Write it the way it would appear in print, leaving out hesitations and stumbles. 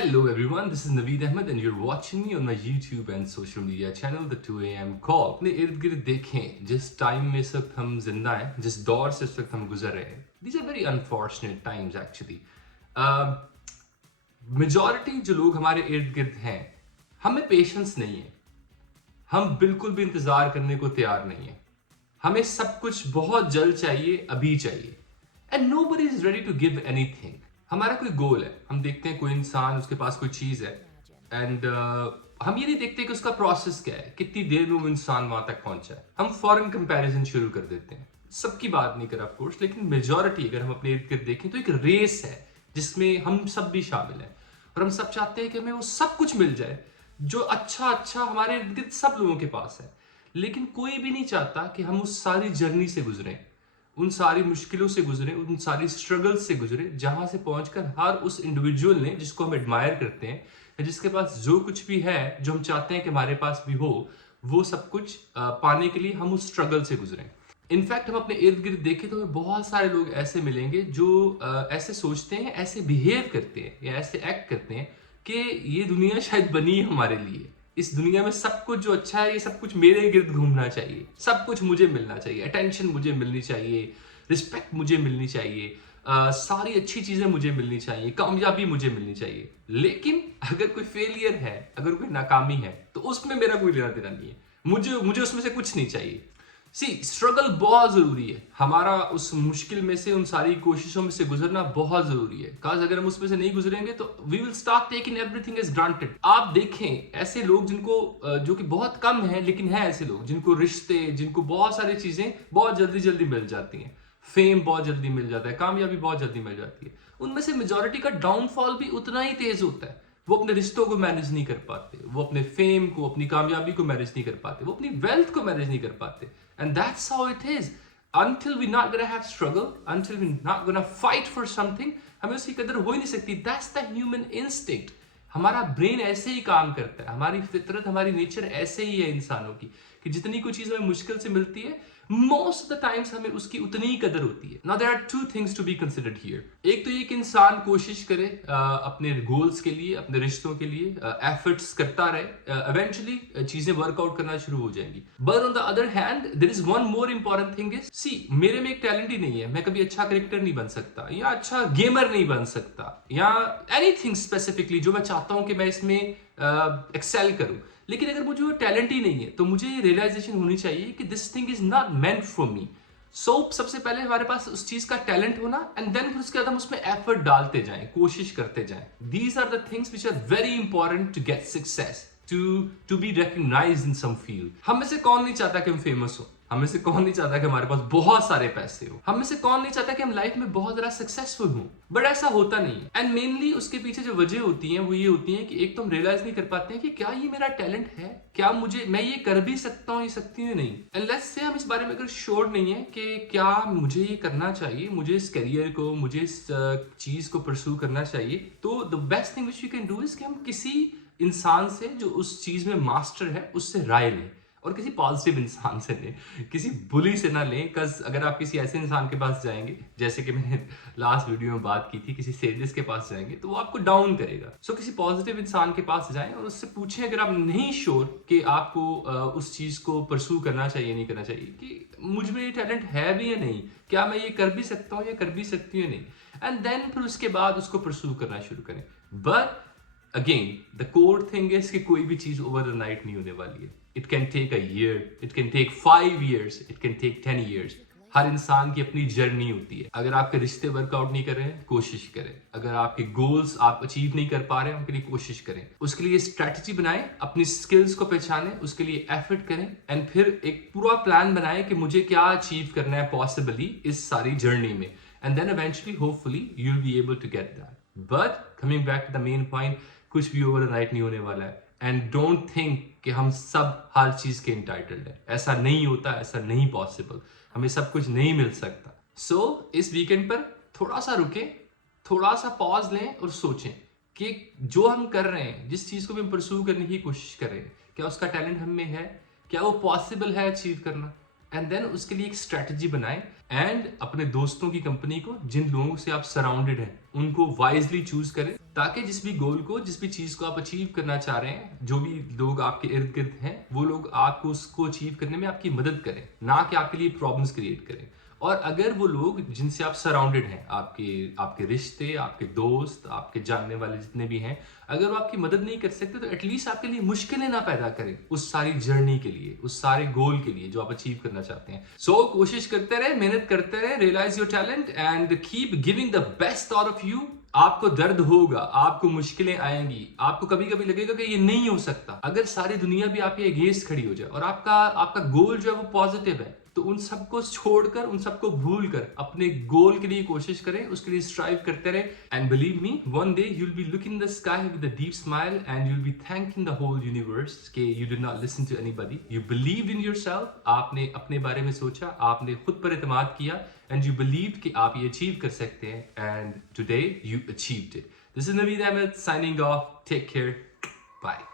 Hello everyone, this is Naveed Ahmed and you're watching me on my YouTube and social media channel The 2 AM Call। अपने इर्द गिर्द देखें जिस time में इस वक्त हम जिंदा हैं, जिस दौर से इस वक्त हम गुजर रहे हैं, these are very unfortunate times actually। Majority जो लोग हमारे इर्द गिर्द हैं, हमें पेशेंस नहीं है, हम बिल्कुल भी इंतजार करने को तैयार नहीं है, हमें सब कुछ बहुत जल्द चाहिए, अभी चाहिए। And nobody is ready to give anything। हमारा कोई गोल है, हम देखते हैं कोई इंसान, उसके पास कोई चीज है एंड हम ये नहीं देखते कि उसका प्रोसेस क्या है, कितनी देर में वो इंसान वहां तक पहुंचा है। हम फॉरन कंपैरिजन शुरू कर देते हैं। सबकी बात नहीं कर ऑफ कोर्स, लेकिन मेजॉरिटी अगर हम अपने इर्द गिर्द देखें तो एक रेस है जिसमें हम सब भी शामिल हैं और हम सब चाहते हैं कि हमें वो सब कुछ मिल जाए जो अच्छा अच्छा हमारे इर्द गिर्द सब लोगों के पास है। लेकिन कोई भी नहीं चाहता कि हम उस सारी जर्नी से गुजरें, उन सारी मुश्किलों से गुजरे, उन सारी स्ट्रगल्स से गुजरे, जहां से पहुंचकर हर उस इंडिविजुअल ने जिसको हम एडमायर करते हैं या जिसके पास जो कुछ भी है जो हम चाहते हैं कि हमारे पास भी हो, वो सब कुछ पाने के लिए हम उस स्ट्रगल से गुजरें। इनफैक्ट हम अपने इर्द गिर्द देखें तो हमें बहुत सारे लोग ऐसे मिलेंगे जो ऐसे सोचते हैं, ऐसे बिहेव करते हैं या ऐसे एक्ट करते हैं कि ये दुनिया शायद बनी है हमारे लिए। इस दुनिया में सब कुछ जो अच्छा है ये सब कुछ मेरे गिर्द घूमना चाहिए, सब कुछ मुझे मिलना चाहिए, अटेंशन मुझे मिलनी चाहिए, रिस्पेक्ट मुझे मिलनी चाहिए, सारी अच्छी चीजें मुझे मिलनी चाहिए, कामयाबी मुझे मिलनी चाहिए। लेकिन अगर कोई फेलियर है, अगर कोई नाकामी है, तो उसमें मेरा कोई लेना देना नहीं है, मुझे उसमें से कुछ नहीं चाहिए। सी स्ट्रगल बहुत जरूरी है, हमारा उस मुश्किल में से, उन सारी कोशिशों में से गुजरना बहुत जरूरी है। काश अगर हम उसमें से नहीं गुजरेंगे तो we will start taking everything as granted. आप देखें ऐसे लोग जिनको जो कि बहुत कम है, लेकिन है ऐसे लोग जिनको रिश्ते, जिनको बहुत सारी चीजें बहुत जल्दी जल्दी मिल जाती हैं, फेम बहुत जल्दी मिल जाता है, कामयाबी बहुत जल्दी मिल जाती है। उनमें से मेजॉरिटी का डाउनफॉल भी उतना ही तेज होता है। वो अपने रिश्तों को मैनेज नहीं कर पाते, वो अपने फेम को, अपनी कामयाबी को मैनेज नहीं कर पाते, वो अपनी वेल्थ को मैनेज नहीं कर पाते। And that's how it is. until we not gonna have struggle, until we not gonna fight for something, हमें उसकी कदर हो ही नहीं सकती। That's the human instinct। हमारा ब्रेन ऐसे ही काम करता है, हमारी फितरत, हमारी नेचर ऐसे ही है इंसानों की कि जितनी कोई चीज हमें मुश्किल से मिलती है, मोस्ट ऑफ द टाइम्स हमें उसकी उतनी ही कदर होती है। Now there are two things to be considered here. एक तो ये कि इंसान कोशिश करे अपने गोल्स के लिए, अपने रिश्तों के लिए एफर्ट्स करता रहे, इवेंचुअली चीजें वर्कआउट करना शुरू हो जाएंगी। But on the other hand there is one more important thing is, see मेरे में एक टैलेंट ही नहीं है, मैं कभी अच्छा क्रिकेटर नहीं बन सकता या अच्छा गेमर नहीं बन सकता या एनीथिंग स्पेसिफिकली जो मैं चाहता हूं कि मैं इसमें एक्सेल करूं। लेकिन अगर मुझे वो टैलेंट ही नहीं है तो मुझे ये रियलाइजेशन होनी चाहिए कि this thing is not meant for me. So सबसे पहले हमारे पास उस चीज का टैलेंट होना एंड देन फिर उसके बाद हम उसमें एफर्ट डालते जाएं, कोशिश करते जाएं। These are the things which are very important to get success, to be recognized in some field. हम में से कौन नहीं चाहता कि हम फेमस हो, हमें से कौन नहीं चाहता कि हमारे पास बहुत सारे पैसे हो, हमें से कौन नहीं चाहता कि हम लाइफ में बहुत ज्यादा सक्सेसफुल हो। बट ऐसा होता नहीं है। एंड मेनली उसके पीछे जो वजह होती है वो ये होती है कि एक तो हम रियलाइज नहीं कर पाते हैं कि क्या ये मेरा टैलेंट है, क्या मैं ये कर भी सकता हूँ, ये सकती हूँ नहीं। एंड लेट्स से हम इस बारे में अगर श्योर नहीं है कि क्या मुझे ये करना चाहिए, मुझे इस करियर को, मुझे इस चीज को परस्यू करना चाहिए, तो the best thing which we can do is कि हम किसी इंसान से जो उस चीज में मास्टर है उससे राय लें, और किसी पॉजिटिव इंसान से लें, किसी बुली से ना लें। कज अगर आप किसी ऐसे इंसान के पास जाएंगे, जैसे कि मैंने लास्ट वीडियो में बात की थी, किसी सेडिस्ट के पास जाएंगे तो वो आपको डाउन करेगा। सो किसी पॉजिटिव इंसान के पास जाएं और उससे पूछें, अगर आप नहीं श्योर कि आपको उस चीज को परस्यू करना चाहिए नहीं करना चाहिए, कि मुझ में ये टैलेंट है भी या नहीं, क्या मैं ये कर भी सकता हूँ या कर भी सकती हूँ या नहीं, एंड देन फिर उसके बाद उसको परस्यू करना शुरू करें। But again the core thing is कि कोई भी चीज ओवर द नाइट नहीं होने वाली है। It can take a year, it can take 5 years, it can take 10 years। हर इंसान की अपनी जर्नी होती है। अगर आपके रिश्ते वर्कआउट नहीं कर रहे हैं, कोशिश करें। अगर आपके गोल्स आप अचीव नहीं कर पा रहे हैं, उनके लिए कोशिश करें। उसके लिए स्ट्रैटेजी बनाएं, अपनी स्किल्स को पहचानें, उसके लिए एफर्ट करें एंड फिर एक पूरा प्लान बनाएं कि मुझे क्या अचीव करना है पॉसिबली इस सारी जर्नी में, and then eventually hopefully you will be able to get that. But coming back to the main point, कुछ भी ओवर द नाइट नहीं होने वाला है। एंड डोंट थिंक कि हम सब हर चीज के इंटाइटल्ड है। ऐसा नहीं होता, ऐसा नहीं पॉसिबल, हमें सब कुछ नहीं मिल सकता। सो इस वीकेंड पर थोड़ा सा रुके, थोड़ा सा पॉज लें और सोचें कि जो हम कर रहे हैं, जिस चीज को भी हम परस्यू करने की कोशिश कर रहे हैं, क्या उसका टैलेंट हम में है, क्या वो पॉसिबल है अचीव करना, एंड देन उसके लिए एक स्ट्रेटजी बनाएं एंड अपने दोस्तों की कंपनी को, जिन लोगों से आप सराउंडेड हैं, उनको वाइजली चूज करें, ताकि जिस भी गोल को, जिस भी चीज को आप अचीव करना चाह रहे हैं, जो भी लोग आपके इर्द गिर्द हैं, वो लोग आपको उसको अचीव करने में आपकी मदद करें, ना कि आपके लिए प्रॉब्लम्स क्रिएट करें। और अगर वो लोग जिनसे आप सराउंडेड हैं, आपके आपके रिश्ते, आपके दोस्त, आपके जानने वाले जितने भी हैं, अगर वो आपकी मदद नहीं कर सकते तो एटलीस्ट आपके लिए मुश्किलें ना पैदा करें उस सारी जर्नी के लिए, उस सारे गोल के लिए जो आप अचीव करना चाहते हैं। सो कोशिश करते रहे, मेहनत करते रहे, realize your talent and keep giving the best out of you. आपको दर्द होगा, आपको मुश्किलें आएंगी, आपको कभी कभी लगेगा कि ये नहीं हो सकता। अगर सारी दुनिया भी आपके अगेंस्ट खड़ी हो जाए और आपका आपका गोल जो है वो पॉजिटिव है, तो उन सबको छोड़कर, उन सबको भूलकर अपने गोल के लिए कोशिश करें, उसके लिए स्ट्राइव करते रहे। And believe me, one day you will be looking in the sky with a deep smile and you will be thanking the whole universe कि you did not listen to anybody, you believed in yourself. आपने अपने बारे में सोचा, आपने खुद पर एतमाद किया एंड यू बिलीव्ड कि आप ये अचीव कर सकते हैं and today you achieved it. This is Naveed Ahmed signing off. Take care, bye.